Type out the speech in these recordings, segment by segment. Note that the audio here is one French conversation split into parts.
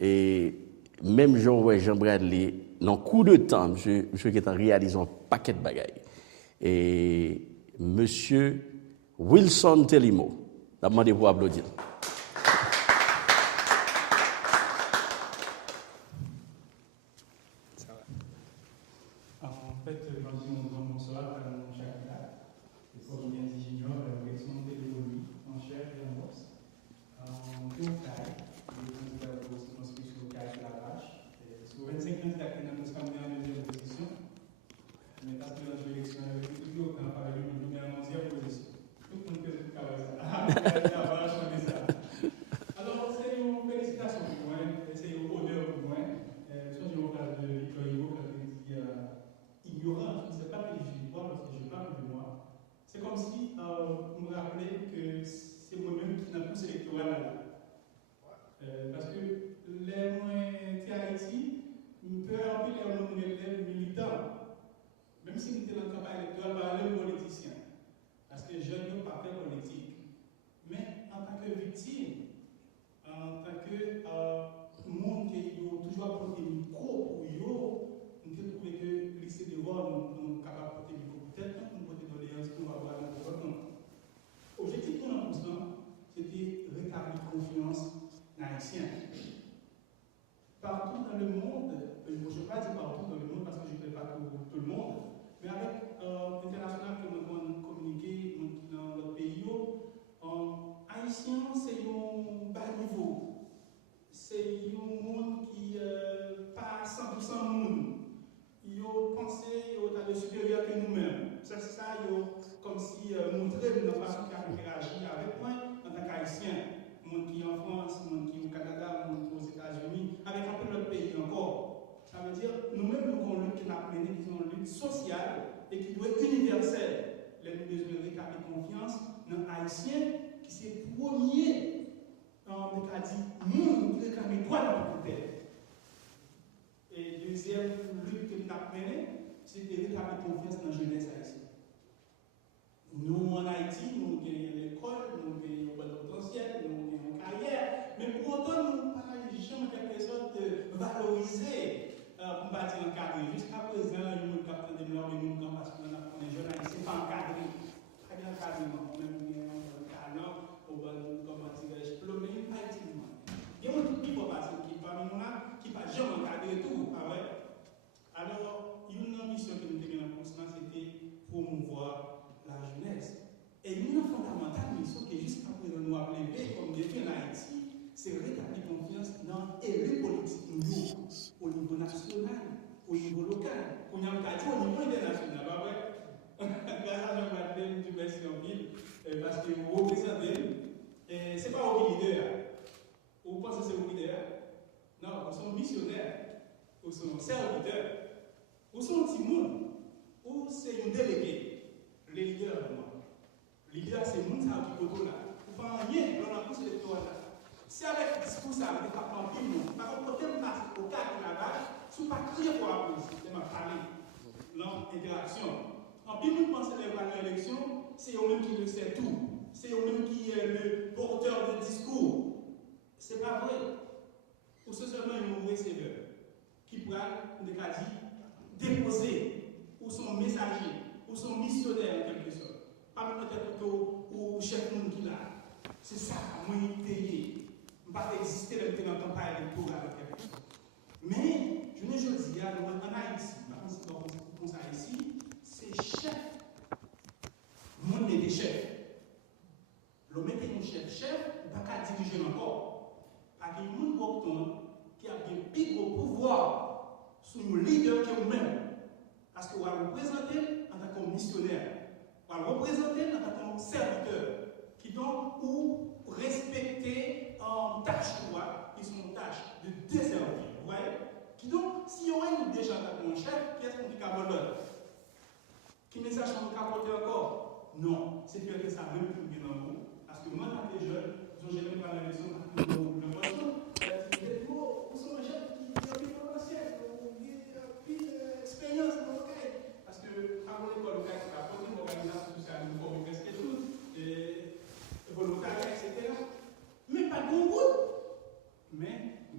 Et même Jean Bradley, dans coup de temps, monsieur qui est en réalisant un paquet de bagailles. Et monsieur Wilson Telimo, je demandé pour applaudir.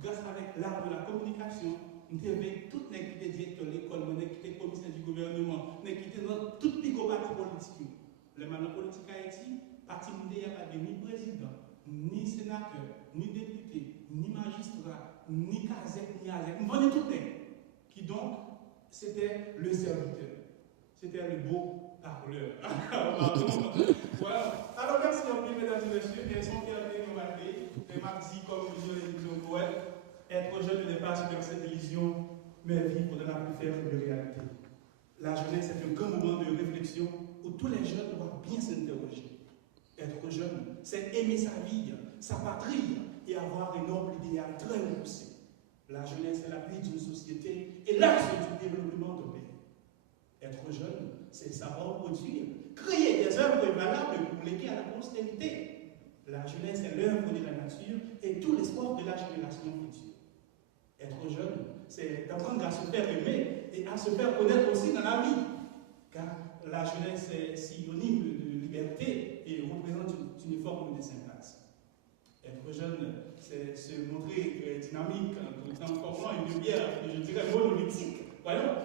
grâce avec l'art de la communication, nous avons tout les qui étaient directeurs de l'école, qui étaient commissaires du gouvernement, qui étaient dans tout pico parti politique. Le maintenant politique Haïti, parti il n'y a pas de ni président, ni sénateur, ni député, ni magistrat, ni casette, ni azette. Nous venons tout les qui donc, c'était le serviteur. C'était le beau parleur. Voilà. Alors, merci à vous, mesdames et messieurs. Elles sont fiertés de nous rappeler. Et Marxi, comme vous le dit le poète, être jeune n'est pas sur cette illusion, mais vivre dans la plus ferme de réalité. La jeunesse est un grand moment de réflexion où tous les jeunes doivent bien s'interroger. Être jeune, c'est aimer sa vie, sa patrie et avoir un noble idéal très poussé. La jeunesse est l'appui d'une société et l'axe du développement de pays. Être jeune, c'est savoir produire, créer des œuvres valables pour léguer à la postérité. La jeunesse est l'œuvre de la nature et tout l'espoir de la génération future. Être jeune, c'est d'apprendre à se faire aimer et à se faire connaître aussi dans la vie. Car la jeunesse est synonyme de liberté et représente une forme de syntaxe. Être jeune, c'est se montrer dynamique, tout en formant une lumière, je dirais monolithique. Voyons,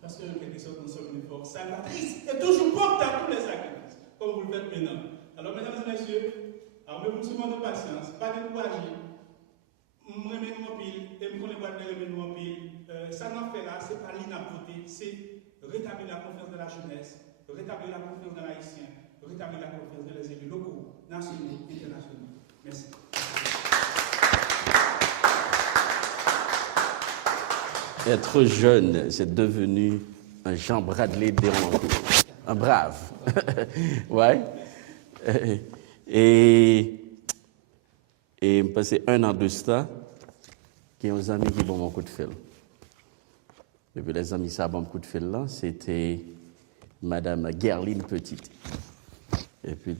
parce que quelque chose nous sommes une force salvatrice et toujours porte à tous les sacrifices, comme vous le faites maintenant. Alors, mesdames et messieurs, armez-vous souvent de patience, pas découragés. Moi, je suis pile, et je connais pile. Ça n'en fait là, ce n'est pas l'inaptitude, c'est rétablir la confiance de la jeunesse, rétablir la confiance de l'haïtien, rétablir la confiance de les élus locaux, nationaux, internationaux. Merci. Être jeune, c'est devenu un Jean Bradley dérangé, un brave. Ouais. Et je passé 1 an de ça, qui ont des amis qui vont mon coup de fil. Et puis les amis qui ont mon coup de fil là, c'était Madame Gerline Petit. Et puis,